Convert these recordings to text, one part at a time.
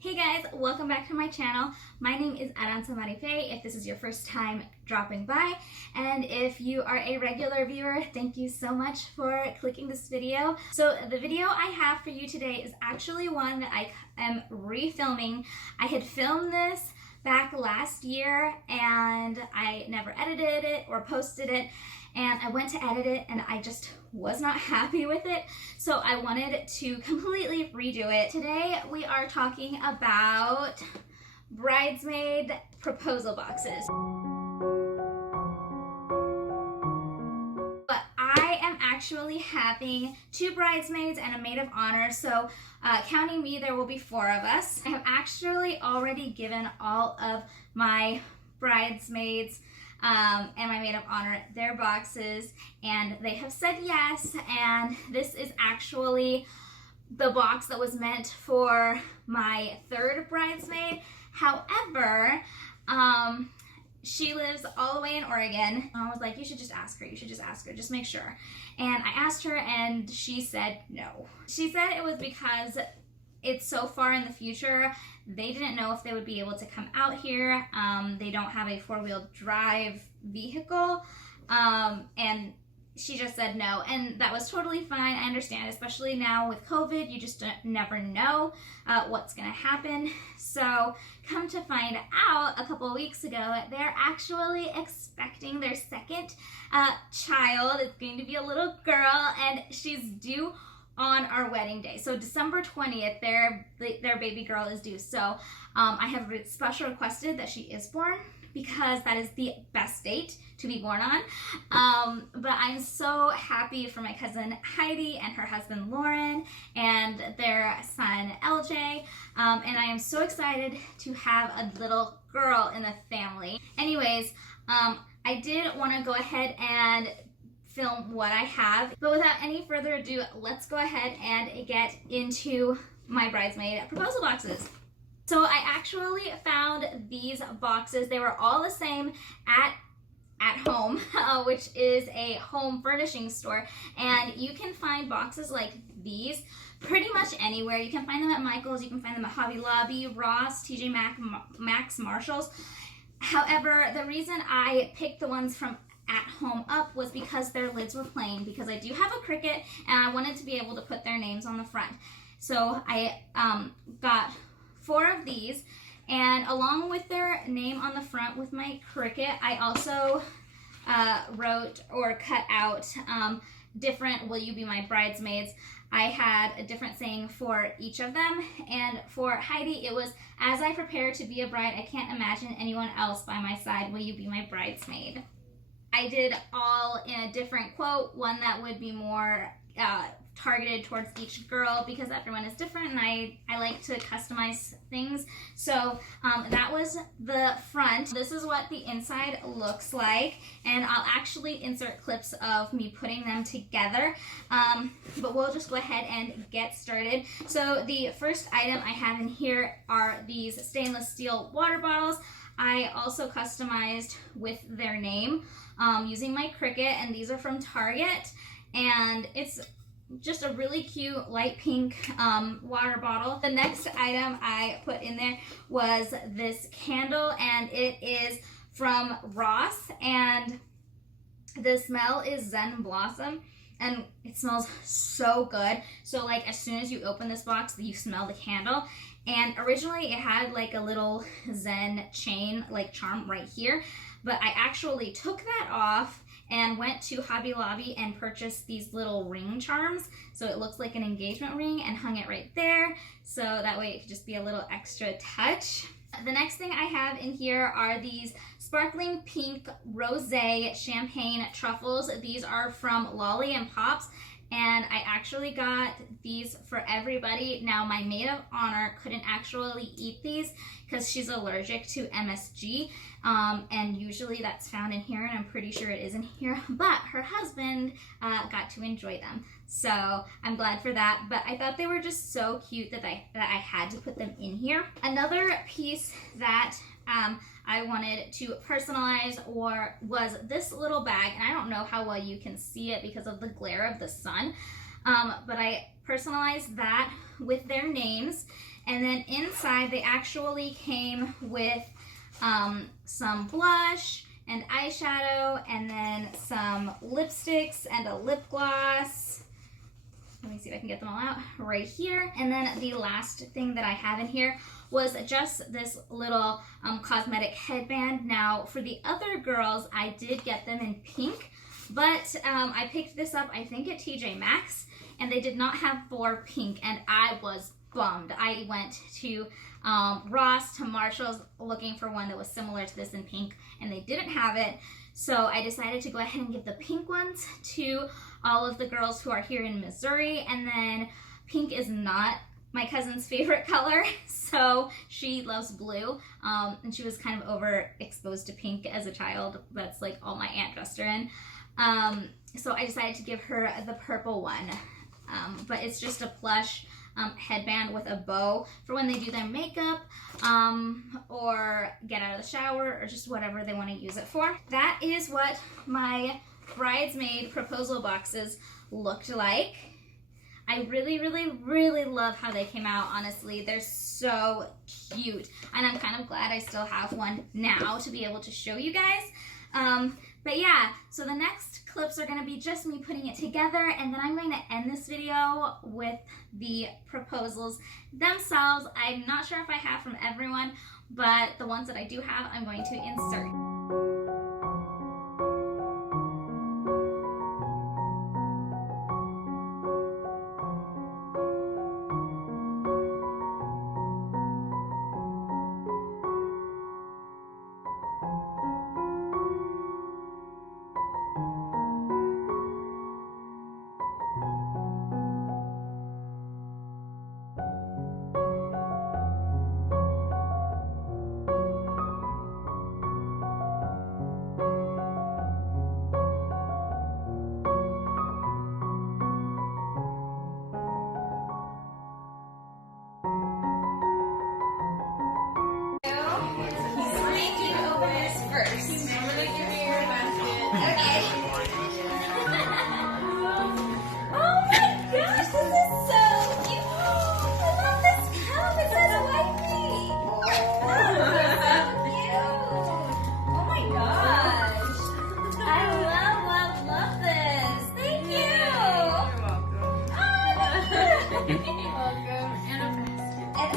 Hey guys, welcome back to my channel. My name is Aranza Marife, if this is your first time dropping by. And if you are a regular viewer, thank you so much for clicking this video. So the video I have for you today is actually one that I am refilming. I had filmed this back last year and I never edited it or posted it. And I went to edit it and I just was not happy with it. So I wanted to completely redo it. Today we are talking about bridesmaid proposal boxes. But I am actually having 2 bridesmaids and a maid of honor. So counting me, there will be 4 of us. I have actually already given all of my bridesmaids and my maid of honor their boxes, and they have said yes. And this is actually the box that was meant for my 3rd bridesmaid. However, she lives all the way in Oregon. I was like, you should just ask her, just make sure. And I asked her and she said no. She said it was because it's so far in the future, they didn't know if they would be able to come out here. They don't have a 4-wheel drive vehicle, and she just said no, and that was totally fine. I understand, especially now with COVID, you just never know what's gonna happen. So come to find out, a couple of weeks ago, they're actually expecting their 2nd child. It's going to be a little girl, and she's due on our wedding day. So December 20th, their baby girl is due. So I have special requested that she is born because that is the best date to be born on. But I'm so happy for my cousin Heidi and her husband Lauren and their son LJ. And I am so excited to have a little girl in the family. Anyways, I did want to go ahead and film what I have, but without any further ado, let's go ahead and get into my bridesmaid proposal boxes. So I actually found these boxes. They were all the same at home, which is a home furnishing store, and you can find boxes like these pretty much anywhere. You can find them at Michael's, you can find them at Hobby Lobby, Ross, TJ Maxx, Marshalls. However, the reason I picked the ones from At Home Up was because their lids were plain, because I do have a Cricut and I wanted to be able to put their names on the front. So I got 4 of these, and along with their name on the front with my Cricut, I also wrote or cut out different "Will you be my bridesmaids?" I had a different saying for each of them, and for Heidi it was, "As I prepare to be a bride, I can't imagine anyone else by my side. Will you be my bridesmaid?" I did all in a different quote, one that would be more targeted towards each girl because everyone is different and I like to customize things. So that was the front. This is what the inside looks like, and I'll actually insert clips of me putting them together, but we'll just go ahead and get started. So the first item I have in here are these stainless steel water bottles. I also customized with their name using my Cricut, and these are from Target, and it's just a really cute light pink water bottle. The next item I put in there was this candle, and it is from Ross, and the smell is Zen Blossom, and it smells so good. So like as soon as you open this box, you smell the candle. And originally it had like a little Zen chain like charm right here, but I actually took that off and went to Hobby Lobby and purchased these little ring charms. So it looks like an engagement ring, and hung it right there. So that way it could just be a little extra touch. The next thing I have in here are these sparkling pink rosé champagne truffles. These are from Lolly and Pops, and I actually got these for everybody. Now my maid of honor couldn't actually eat these because she's allergic to MSG, and usually that's found in here, and I'm pretty sure it is in here, but her husband got to enjoy them. So I'm glad for that, but I thought they were just so cute that I had to put them in here. Another piece that I wanted to personalize was this little bag, and I don't know how well you can see it because of the glare of the sun, but I personalized that with their names, And then inside they actually came with some blush and eyeshadow, and then some lipsticks and a lip gloss. Let me see if I can get them all out right here. And then the last thing that I have in here was just this little cosmetic headband. Now for the other girls, I did get them in pink, but I picked this up, I think at TJ Maxx, and they did not have for pink, and I was bummed. I went to Ross, to Marshall's, looking for one that was similar to this in pink, and they didn't have it. So I decided to go ahead and give the pink ones to all of the girls who are here in Missouri. And then pink is not my cousin's favorite color, so she loves blue, and she was kind of overexposed to pink as a child. That's like all my aunt dressed her in. So I decided to give her the purple one, but it's just a plush headband with a bow for when they do their makeup, or get out of the shower, or just whatever they want to use it for. That is what my bridesmaid proposal boxes looked like. I really, really, really love how they came out, honestly. They're so cute, and I'm kind of glad I still have one now to be able to show you guys. But yeah, so the next clips are going to be just me putting it together, and then I'm going to end this video with the proposals themselves. I'm not sure if I have from everyone, but the ones that I do have, I'm going to insert.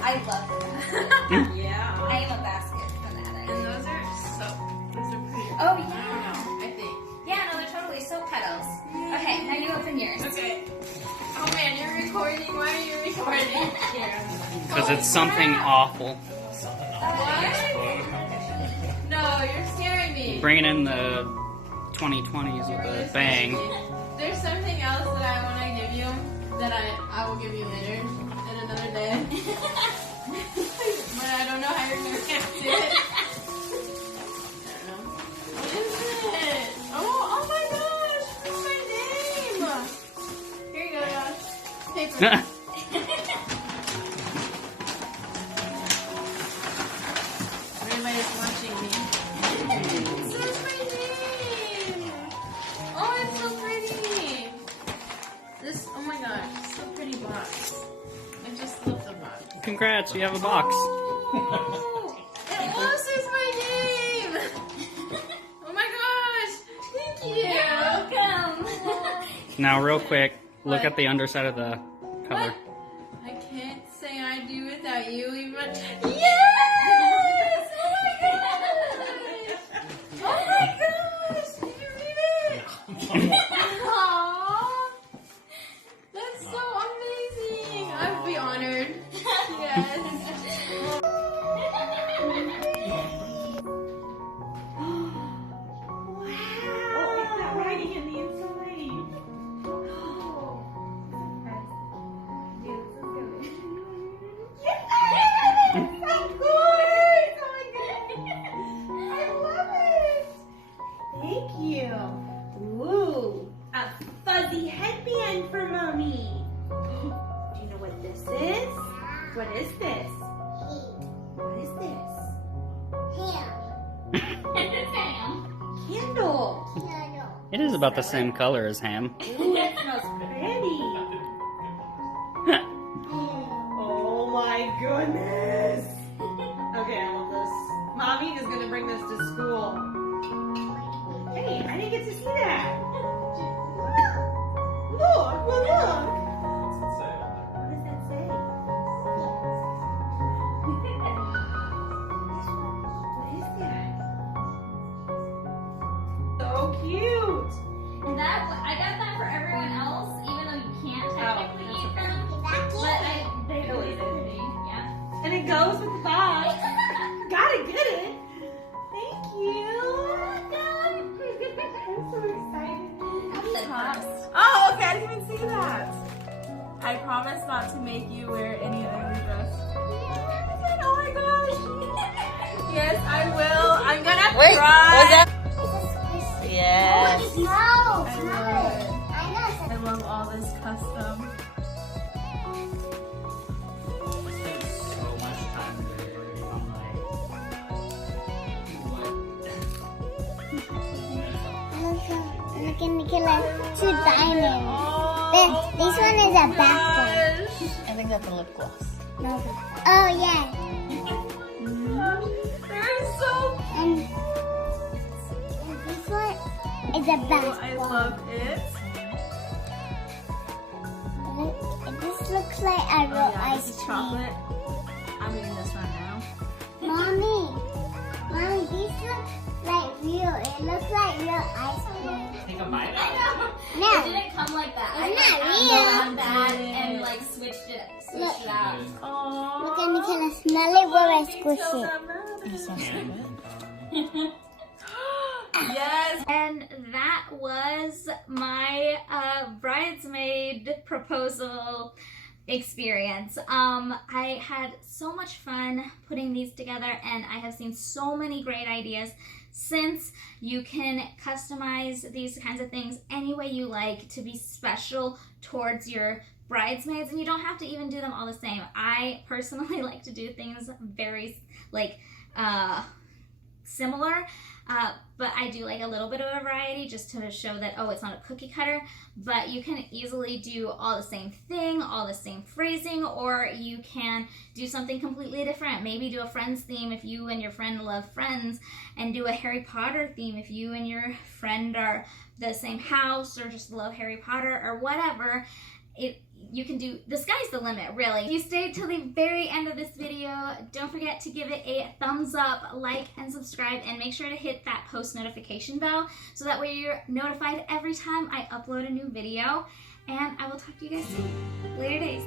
I love them. Yeah. I am a basket fanatic. And those are pretty. Oh, yeah. I think. Yeah, no, they're totally soap petals. Okay, now you open yours. Okay. Oh man, you're recording. Why are you recording? Because it's something awful. What? No, you're scaring me. Bringing in the 2020s with a bang. There's something else that I want to give you that I will give you later in another day. But I don't know how you're going to react to it. I don't know. What is it? Oh my gosh! It's my name! Here you go, Josh. Paper. Everybody's watching me. It says my name! Oh, it's so pretty! This, oh my gosh, so pretty box. I just love the box. Congrats, you have a box. Oh, it also says my name! Oh my gosh! Thank you! You're welcome. Now, real quick, look What? at the underside of the cover. What? I can't say I do without you even. Yes! Oh my gosh! Can you read it? Aww. That's so amazing! I would be honored. Yes. Writing in the inside. Oh. Yes, it's good. Yes! So good! Oh my goodness! I love it! Thank you. Ooh, a fuzzy headband for mommy. Do you know what this is? What is this? What is this? Candle. It is about the same color as ham. Ooh, it smells pretty. Oh my goodness. custom. I spent so much time literally on Look in the killer. 2 diamonds. This one is a back one. I think that's a lip gloss. No. Oh yeah. They're so And this one is a back cool. I one. love it. This looks like a real Oh, yeah, ice this is cream. chocolate. I'm eating this right now. Mommy, these look like real. It looks like real ice cream. Take a bite I know. No. It didn't come like that. It's I not like, real. that and like switched it out. Aww. Look at me, can I smell it while I squish it? You just want to see it? Yes. And that was my bridesmaid proposal experience. I had so much fun putting these together, and I have seen so many great ideas since. You can customize these kinds of things any way you like to be special towards your bridesmaids, and you don't have to even do them all the same. I personally like to do things very similar, but I do like a little bit of a variety just to show that, oh, it's not a cookie cutter, but you can easily do all the same thing, all the same phrasing, or you can do something completely different. Maybe do a Friends theme if you and your friend love Friends, and do a Harry Potter theme if you and your friend are the same house or just love Harry Potter or whatever. You can do, the sky's the limit, really. If you stayed till the very end of this video, don't forget to give it a thumbs up, like, and subscribe, and make sure to hit that post notification bell so that way you're notified every time I upload a new video. And I will talk to you guys soon. Later days.